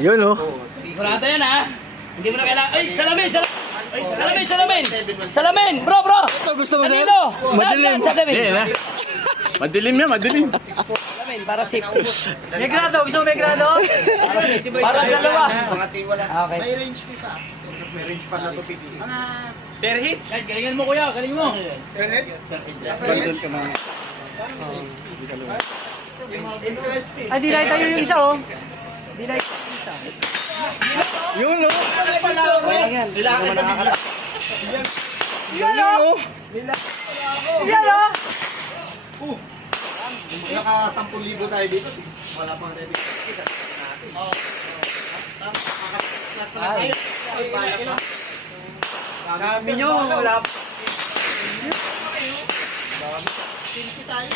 Yun oh. Sigurado yan ha. Hindi mo na kailangan. Ay, salamin! Salamin! Bro! Ito gusto mo sir? Kanino? Madilim. Sa tabi. Madilim yan, madilim. Salamin, para safety. May grado, gusto mo may grado? Para dalawa. Okay. May range ko sa. May range pa na to piti. Per hit? Guys, galingan mo kuya, galing mo. Interesting. Ay, di na tayo yung isa oh. Di na yung isa. Yun oh. Yan oh! Yan oh! Naka 10,000 tayo dito. Wala pang ready. Kita natin. Kami nyo, wala. Tayo.